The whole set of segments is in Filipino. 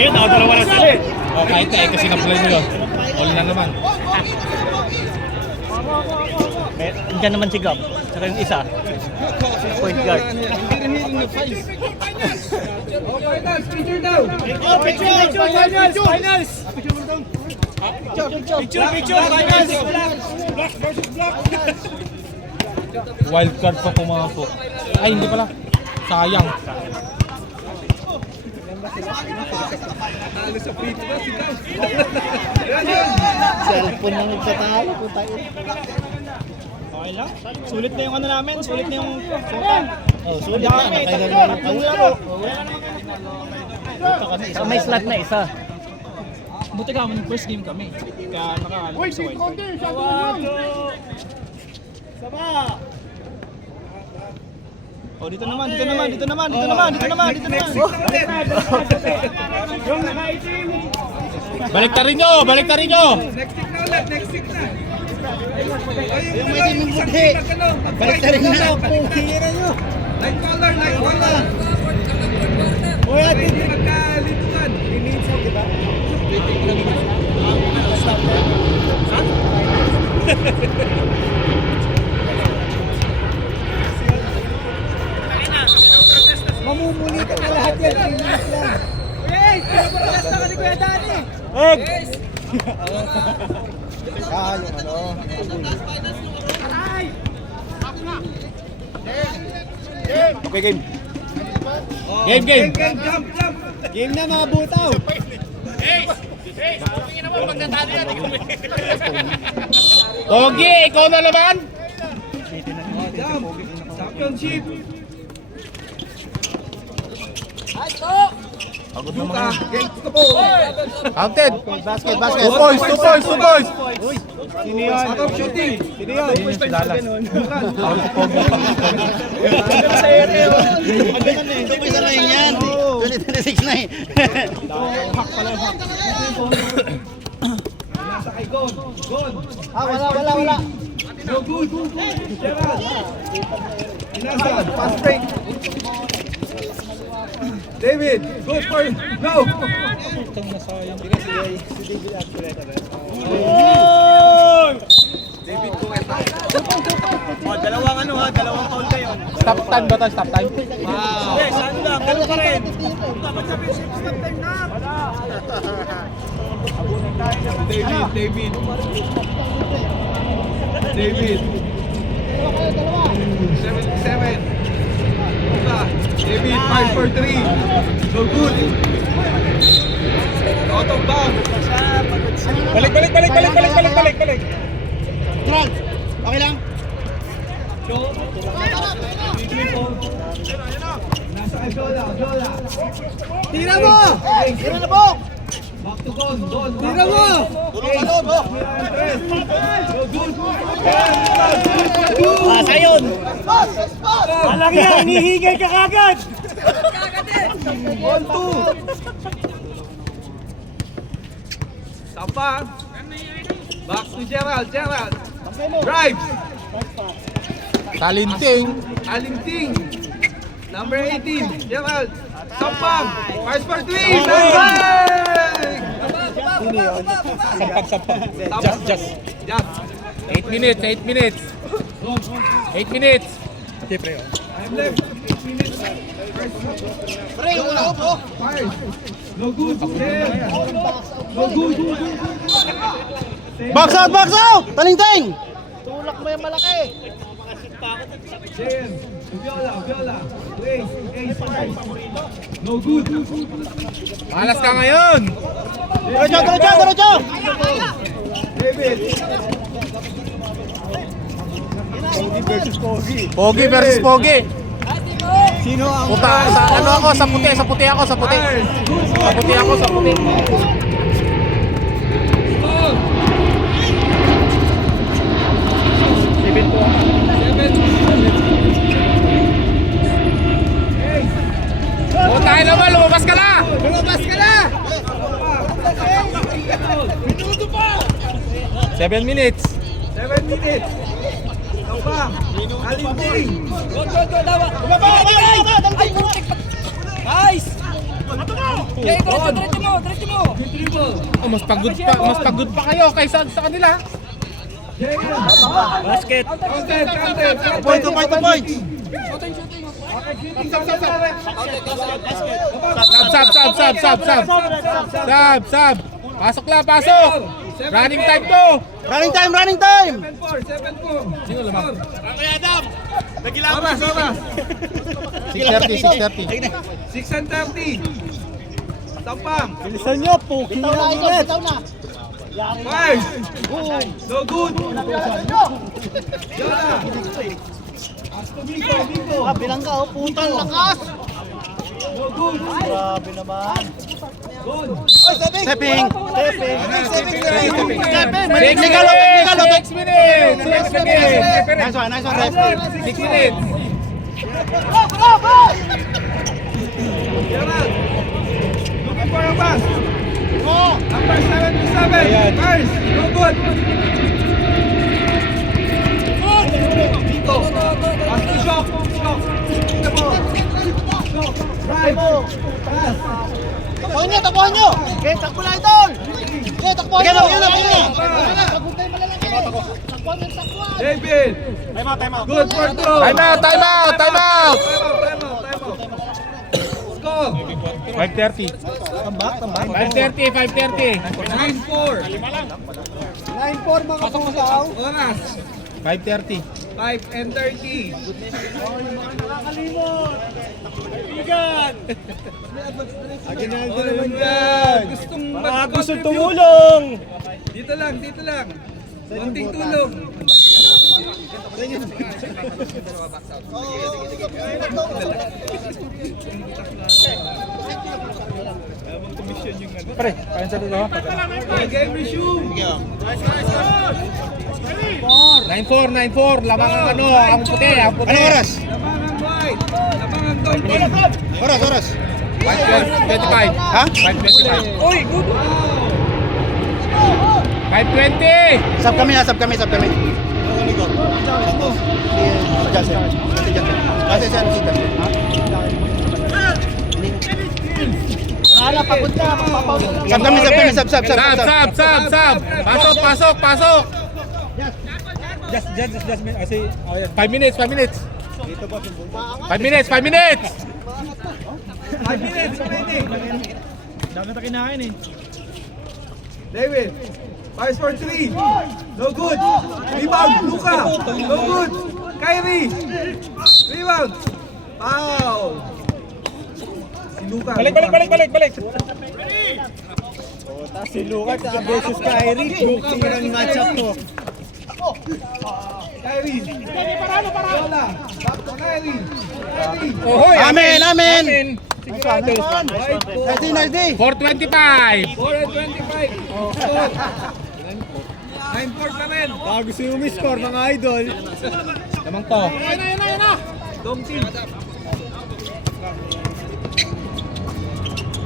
Yun, dalawa lang sila eh. O kahit na kasi na-play mo yun. All na naman. Diyan naman si Gab. Saka yung isa. Point guard. Finals! Picture! Finals! Black versus black! Wild card pa pumasok. Ay, hindi pala. Sayang. Cellphone na nagtatalo po tayo. Okay lang. Sulit na yung ano namin. Sulit na yung sulit na. Nakailan na yung laro. May slot na isa. Buti ka, first game kami. Kaya nakakalit sa white. Sama! Oh, dito naman. Yung nakaitim! Balik ta rin nyo! Next week na. Yung may dinumudhi! Balik na rin na! Puhira nyo! Light color. Uy, atin! Magkalituan. Minsan, di ba? Mamumuli ka na lahat yan. Pinis lang. Hey! Pinaprotesta ka ni Kuya Dani! Egg! Yung ano. Okay, game. Game! Jump. Game na mga butaw. Pogi, ikaw na naman! Jump. Championship. Luka. Gates to po. Counted! Basket. 2 points! Sino yan? Out of shooting. Sino yan? Si Dallas. Sa ere, oh. Ang ganun eh. Ito isa na yan. 2026 na eh. Nasa kay Gon. Wala. No good. Gerald. Inasan. Fast break. David. Go for no. David Cueta. Dalawang foul kayo. Stop time ba tayo? Stop time? Yes, ano lang, ganun pa rin. David. 77. Luka. David 5 for 3. So good. Out of bounds. Balik! Grant, okay lang? Nasa kay Jola. Tira mo! Tira na po! Back to Gon. Tira mo! Tulong ka doon, oh! So good. Sayon! Pass! Alang yan, hinihigay ka kagad! 1-2. Tapa. Back to Gerald. Drives. Talinting! Alinting. Number 18. Gerald. Sampang. Pass for 3. Just. Just. 8 minutes! 8 minutes! I'm left. 8 minutes. Pre, wala ko bro! Fire. No good. There. No good. Box out! Talingting! Tulak mo yung malaki! There. Viola. Ace. No good. Malas ka ngayon! Diretso! David. Pogi versus Pogi! Sino ang... Puta, sa puti ako. Sa puti. O tayo naman, lumabas ka na! 7 minutes! 7 minutes. Sampang. Alinting. Nice! Oh, mas pagod pa kayo kaysa sa kanila. Basket. Point to point. Sab. Pasok lang, pasok. Running time to. Running time! 7-4. Sino lamang? Oras. 6:30. 6:30. Tampang. Bilisan nyo, puki na lang ulit. Five. No good. Bilang ka, putang lakas. No good. Grabe naman. Good. Stepping. Six minutes. Nice one, ref. 6 minutes. Gerald. Looking for a pass. Number 77. First. No good. Nico. Pass to Shock. Keep the ball. Shock. Drive. Pass. Takbuhan nyo! Okay, takbo lang ito! Okay, takbuhan nyo! David. Good for throw. Time out. Score. 5:30. 5:30. 9-4. 9-4 mga pusaw. Oras. 5:30. 5:30. Aginaldo Oh, naman yun yan. Gustong Gusto mag-contribute. tumulong! Dito lang. Konting tulong. Pre, kaya sa dito. Game resume. 9-4. Lamang ang ang puti. Anong oras? Lamang ang white. Lamang ang gold. Oras. 5:25. Ha? 5:25. Uy, good. 5:20. Sab kami. Wala, pagod na. Sab kami. Sab. Pasok. Just, I say, 5 minutes. 5 minutes remaining. dami na kinain eh. David. Fires for 3. No good. Rebound. Luka. No good. Kyrie. Rebound. Foul. Si Luka. Balik. Si Lucas versus Kyrie. Buking ng matchup to. Kyrie. Lola. Back to Kyrie. Ohoy. Amen. Sigurado. Nice day. 4:25. 4:25. Stop. 9-4 pa rin. Baka gusto yung score mga idol. Lamang to. Dome team.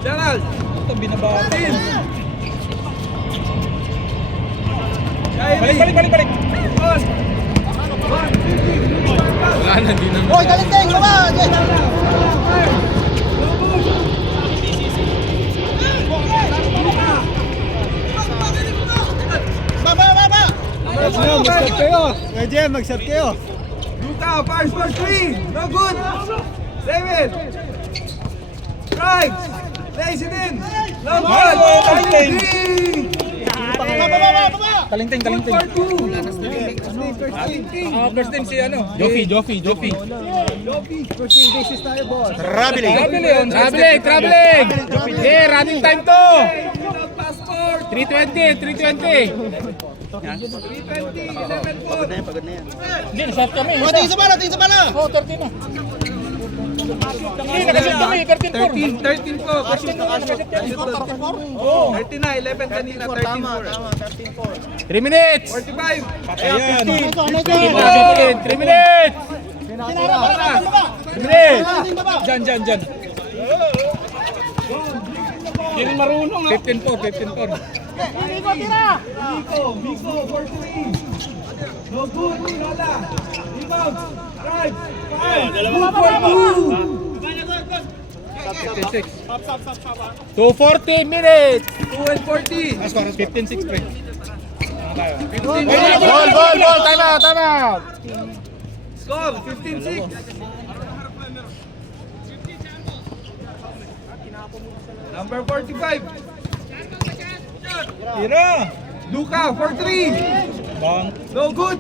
Gerald. Ito, binaba. Team. Kyrie. Balik. On. 1:50. Wala na, hindi na. Hoy, galit kayo. Mag-serve kayo. Luka, fires for 3. No good. David. Drive. Lays it in. No good. Kyrie. Kalinting. For 2. First time si ano. Joffy. First basis tayo, boss. Traveling. Traveling. Okay, running time to. Passport. 3:20. 3:20. 11-4. Hindi, nasat kami. Oh, tingin sa bala. Oo, 13 na. Hindi, nakashoot kami. 13-4. 13 po. Kasi 13 na, 11 kanina, 13-4. 3 minutes. 45. Ayan. 3 minutes. Diyan. Hindi rin marunong. 15-4. Miko for 3. No good, Lola. Rebound. Drive. 5. Good for 2. 15-6. 240 minutes. 2 and 40. 15-6 pre. Ball. Time out. Score, 15-6. Number 45. Tira! Luka for 3. Bang! No good.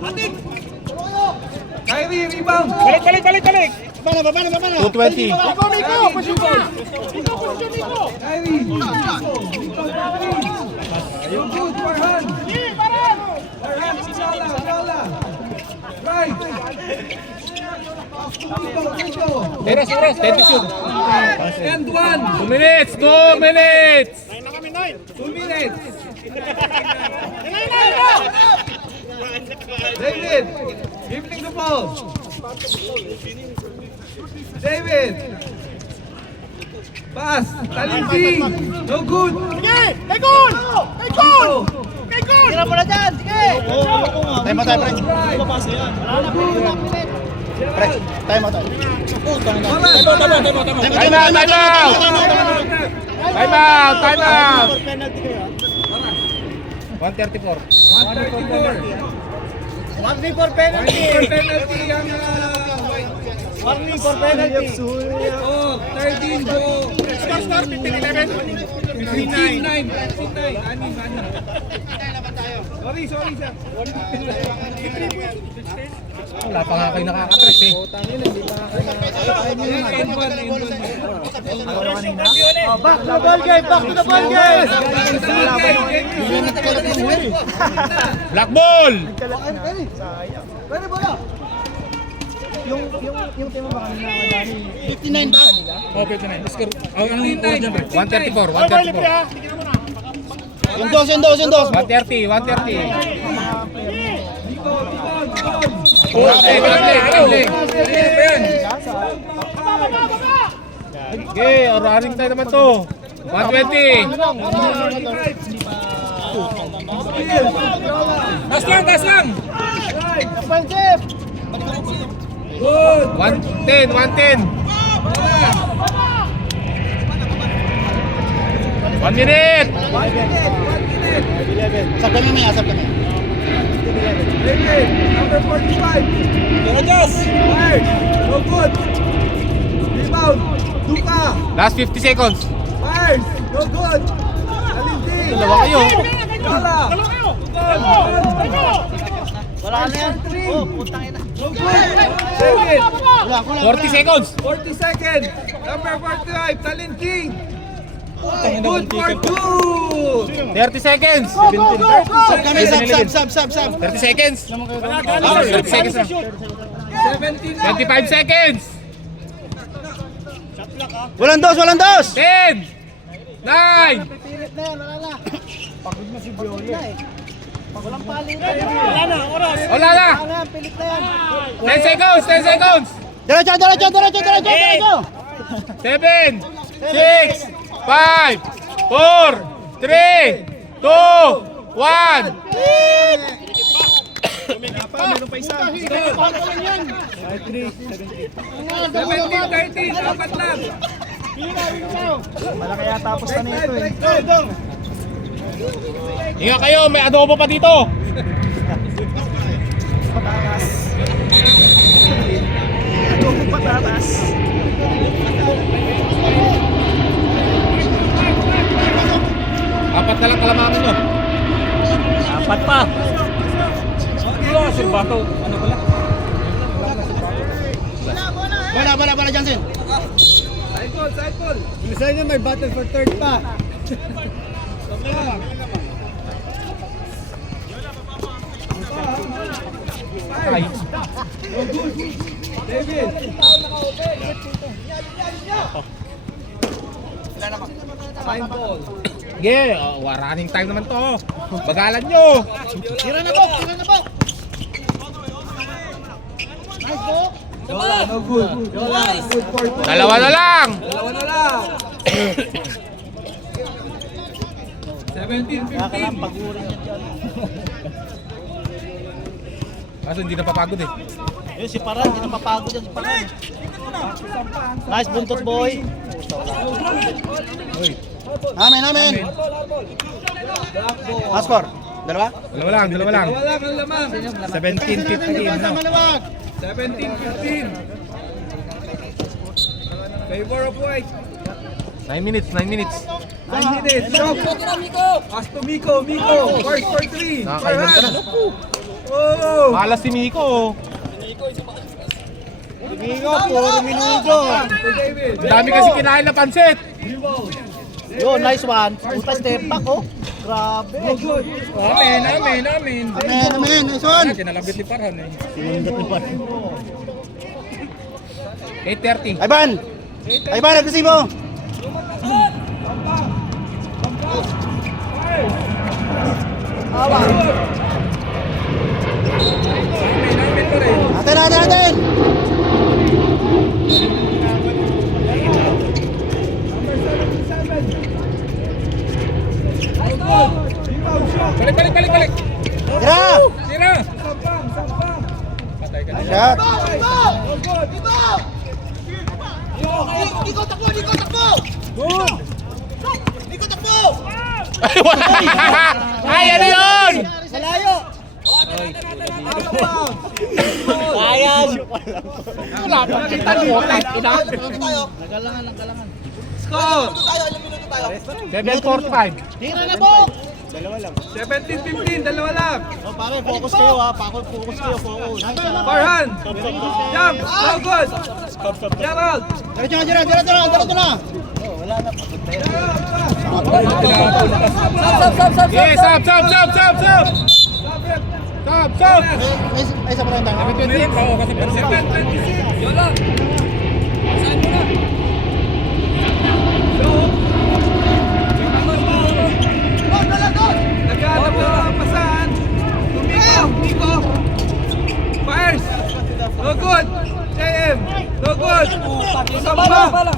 Kyrie, rebound. Balik! Baba na! 220. Kyrie. No good, Farhan. Farhan, Sala. Right. Oras. 10 to shoot. And 1. 2 minutes. 2 minutes. 2 minutes. David, giving the ball. David. Pass. Talinting. No good. Tira mo na dyan, sige! Time out tayo, pre. Right. Papasa yan. Gerald. Time out tayo. Time out. 134. 134. 1v for penalty! Penalty ang 1v for penalty! Oh, 13 go. Score 15-11. 15-9. 15-9. Anim. Sorry, sir. Wala pa nga kayo nakaka-press eh. Back to the ball game! Black ball. Pwede bola! Yung tema ba kanina madami? 59 ba? Oh, 59. Score. Ang oras dyan, pre? 134. Yung dos. 130. Rambling. Okay, running tayo naman to. 120. Tas lang. Offensive! Good. 110. 1 minute. Asap kami. David, number 45. Fires. No good. Rebound. Luka. Last 50 seconds. Fires. No good. Talinting. Dalawa kayo. Sala. Wala na yan! Oh, putang ina! No good. David. 40 seconds. 40 seconds. Number 45. Talinting. Good for 2. 30 seconds. Asap kami, sab. 30 seconds. 30 seconds na. 17. 25 seconds. Walang dos! 10. 9. Pilit na yan, wala na! Pagod na si Bioli eh. Walang palitan yan. Wala na! Wala na. Wala na yan, pilit na yan. 10 seconds. 10 seconds. Diretso! 7, 6, 5, 4, 3, 2, 1. Meron pa isa. 17-13. Dapat lang. Malaki yata tapos na nito eh. Ingat kayo, may adobo pa dito. Patatas. Apat na lang kalamakan nyo. Apat pa. Wala, surbato. Ano pala? Bala, Jansen. Cycle. Bilisan nyo, may battle for third pa. Ay. David. Fine ball. Sige, running time naman to. Bagalan nyo. Tira na po! Nice po. No good. Good for 2. Dalawa na lang. 17-15. Pagurin niya dyan. Kaso hindi napapagod eh. Eh, si Paran, hindi na mapagod yan si Paran. Nice buntot, boy. Amen. Score? Dalawa? Dalawa lang. Wala ang lamang. 17-15. No? 17-15. Favor of white. 9 minutes. 9 minutes. Shock. Pass to Miko. First for 3. Nakakailan ka na. Oh. Malas si Miko. Miko, puro minuto. To David. Ang dami kasi kinain na pansit. Yo, nice one. Puta, step back, oh. Grabe. Amen. Amen. Nice one. Kinalabit ni Parhan eh. 8:30. Ivan, agresibo. Amen pa rin. Natin. Balik. Tira. Sampang. Patay ka na. Shot. Ay, ano yun? Malayo. Ayan. Wala pa kita mo. Nagalangan. Score. 7:45. Tira na po. 17-15. Dalawa lang. Oh, pare, focus kayo ha. Focus kayo. Farhan. Jump. So good. Gerald. Diretso na. Yes, stop. Ay, isa pa rin tayo. 7:26. Oo, kasi 7-26. Naghanap na ang pasahan. Miko. Fires. No good. JM. No good. Sampang.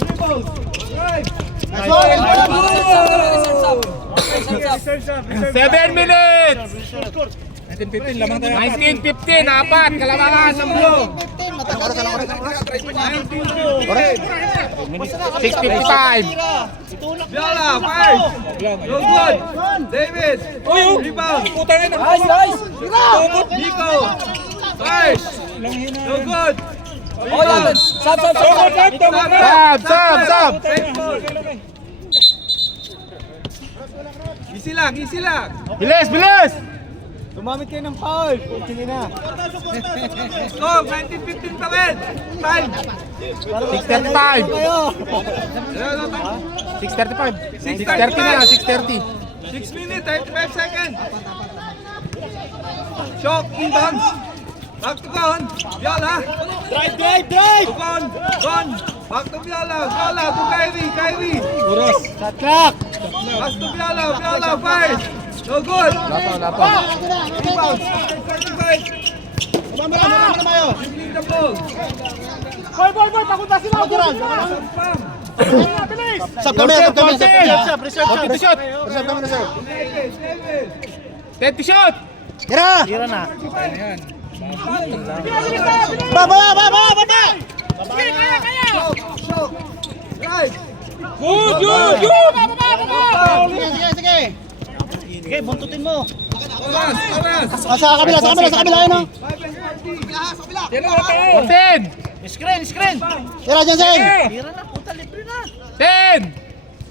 Dribbles. Drive. 7 minutes! 19:15, lamang tayo. 19:15, apat, kalamangan ng blue. 6:55. Biala. Fires. No good. David. Rebound. Nice! Miko. Fires. No good. Sab! Sab! Easy lang. Bilis! Tumamit kayo ng foul. Sige na. Score, 19-15 pa rin. Time. 6:35. 6:30 na, 6:30. 6 minutes, 35 seconds. Shock, inbound. Back to Gon. Viola. Drive! To Gon. Back to Viola. To Kyrie. Shot clock. Pass to Viola. Fires. No good. Lato. Rebound. 35. Dribbling the ball. Pakunta sila. Sampang. Sab kami. Reserve. Reserve. To shot. David. 10 to shot. Tira na. Baba! Shock. Drive. Good. Sige. Okay, buntutin mo. Oras. Sa kabila, ano? 10. Screen. Tira dyan, Sen. Tira na, puta, libre na. 10.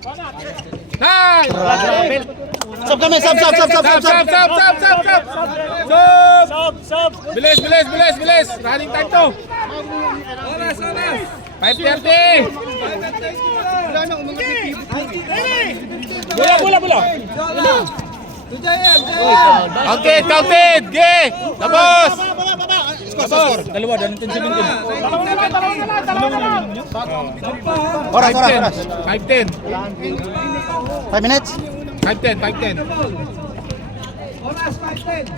9. Sab kami. Sub. Bilis. Running time to. Oras. 5:30. Bola. To JM. Counted. Ge. Tapos. Dalawa, dan tension din. Oras. 5:10. 5 minutes. 5:10. Oras 5:10.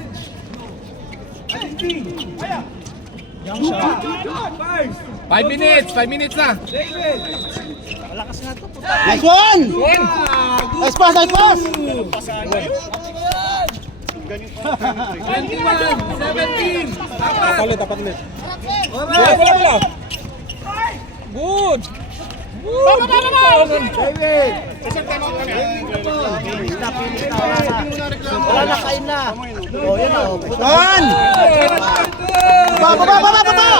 Fires. 5 minutes na. David. Nice one. Nice pass. 21, 17. Apat. Tapat ulit. Bola. Good. Good. David. Pilis na, wala na. Wala na, kain na. Oh, yun o. Don! Baba!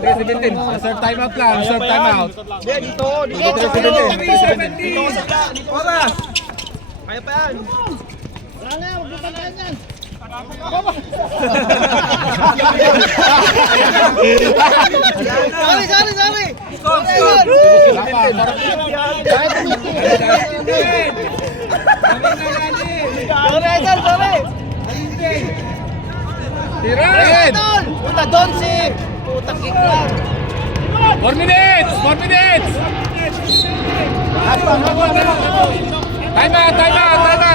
3-17. Reserve timeout lang. Reserve timeout. Dito. Oras. Kaya pa yan. Wala na, huwag mo kantahan yan. Sorry. Stop. Sorry. Tiran! Puta doon si. Puta kick lang. 4 minutes!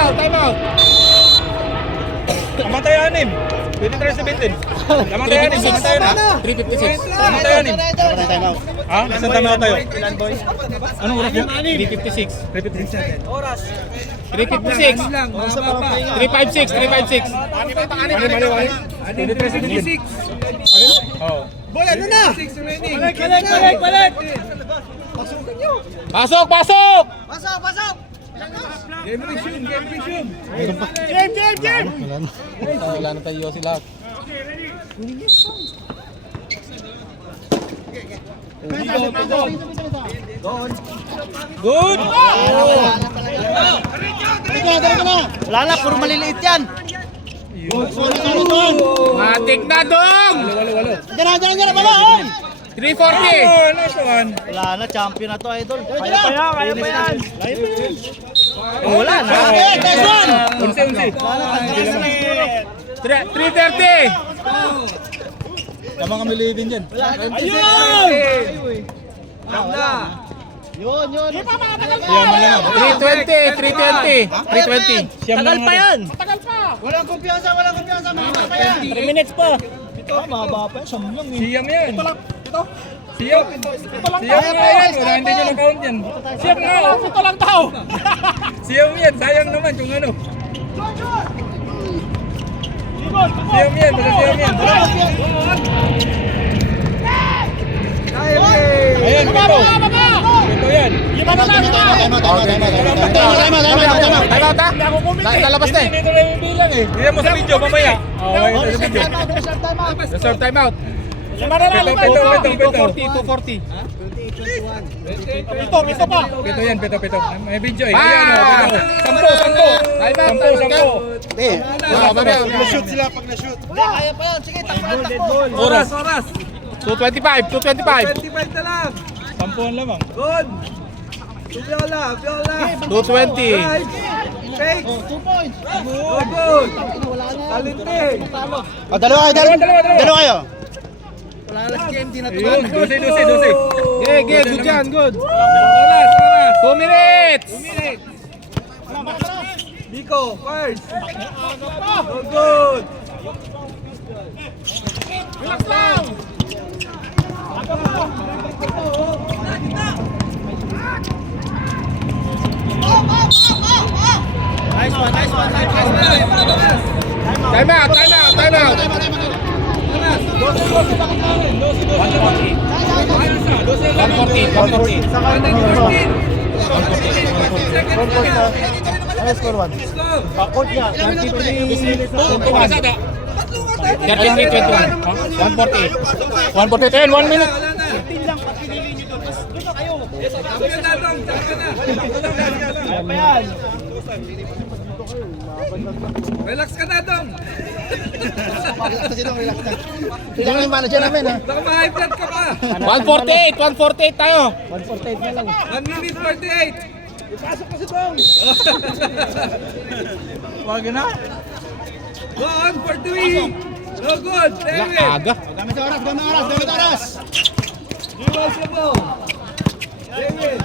Time out! Kamatayanin. 23-17. Kamatayanin. 356. Kamatayanin. Timeout. Ha? Isang tama tayo. Anong oras yun? 356. 356. 356. Mali. 23-17. Oo. Bola, ano na? 6 remaining. Balik. Pasok! Pasok. Game resume. Wala na tayo si lahat. Good! Wala na, puro maliliit yan. Matik na dong! Diyan na, bala. 340! Nice one. Wala na, champion na to, idol. Kaya pa yan. Wala na. Unsi. 330! Tama kami leading dyan. Yun. 320! Tagal pa yan. Walang kumpiyansa. Mga pa yan. 3 minutes pa. Mababa pa yan, siyam lang eh. Siyam yan. Siyam nga yan. Wala, hindi nyo na-count yan. Siyam nga. Ito lang tao. Siyam yan. Sayang naman kung ano. Siyam yan. Ayan, pito. Pito yan. Timeout ha? Lalabas na eh. Dito lang yung bilang eh. Hindi mo sa video mamaya. Okay, ito sa video. Reserve timeout. Pito. 240. Pito pa. Pito. May video eh. Ayan o. Sampo. Sampo. Shoot sila pag na-shoot. Kaya pa yan. Sige, takbo. Oras. 225. 25 na lang. Sampuan lamang. Good. Viola. 220. Fake. 2 points. Good. Talente. Dalawa kayo. Wala na si JMD na Yun, 12. Okay, good yan, good. Oras. 2 minutes. Nico, first. Good. Nice one. Time out. 140. Ano score 1? Court niya. 33-21. 140. 1 minute. Relax ka na, Dong. Sila yung manager namin ha. Baka ma-high blood ka pa. 148 tayo. 148 na lang. 1 minute 48. Ipasok ko si Dong. Wag na. Go on for 3. No good. David. Aga. Gamit oras. Reversible. David.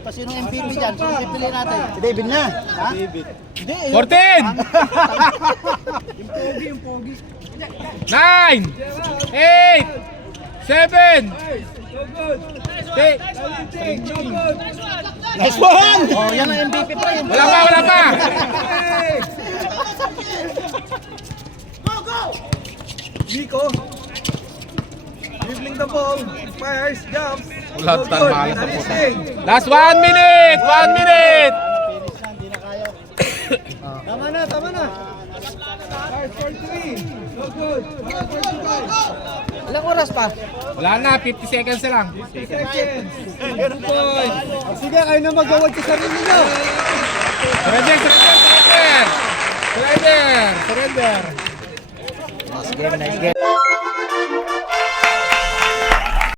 Pa sino MVP dyan? Sino pipili natin? Si David na. Ha? Hindi. 14. 9. 8. 7. No good. 8. No good. Nice one! Oh, yan ang MVP pa yun. Wala pa. Nico. dribbling the ball. Fires, jumps. Wala No tayong good. malas sa puta. Finishing. Last 1 minute! 1 minute! Finish na, hindi na kaya. Tama na, tama na. Fires for 3. No good. 145. Ilang oras pa? Wala na, 50 seconds na lang. 50 seconds. 2 points. Sige, kayo na mag-award sa sarili nyo. Surrender, surrender, surrender! Surrender! Surrender! Nice game, nice game.